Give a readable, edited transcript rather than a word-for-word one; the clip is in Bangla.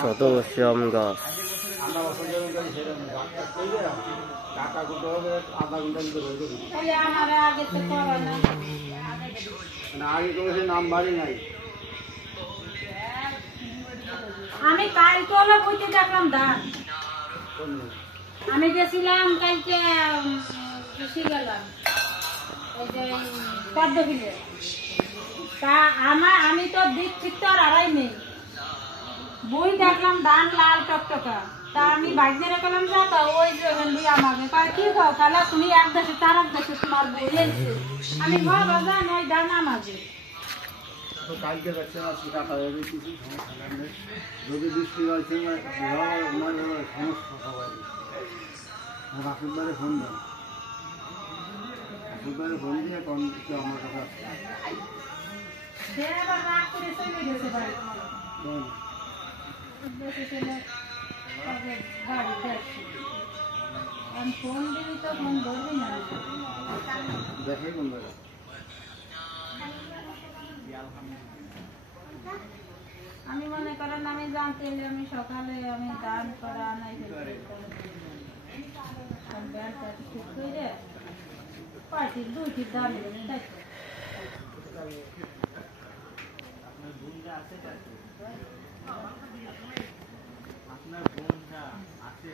শতবর্ষী আম গাছ। আমি কালকে বইতে দেখলাম ধান। আমি গেছিলাম কালকে গেলাম পদ্মবিলে। তা আমি তো দিক ঠিক তো আর আড়াই নেই, বই দেখলাম ধান লাল টকটকা। তা আমি বাইরে গেলাম যাতা ওই আমাকে কি খাও তাহলে তুমি এক দেশে চার এক দেশে তোমার বই এসছে। আমি বাবা জান ওই ধান আমাকে কালকে যাচ্ছে না কাটা যাবে, কিছু সমস্যা নেই। যদি বৃষ্টি হয়েছে সমস্যা সবাই। রাসুলবারে ফোন দেন, রাসুলবারে ফোন দিয়ে কোন কিছু আমার কাছে আসছে। ফোন দিবি তো ফোন ধরবি না। দেখে কোন জায়গায় আমি মনে করেন আমি জানতে আমি সকালে আমি দান করা নাই পার্টির দুইটি দান আপনার বোনটা আছে।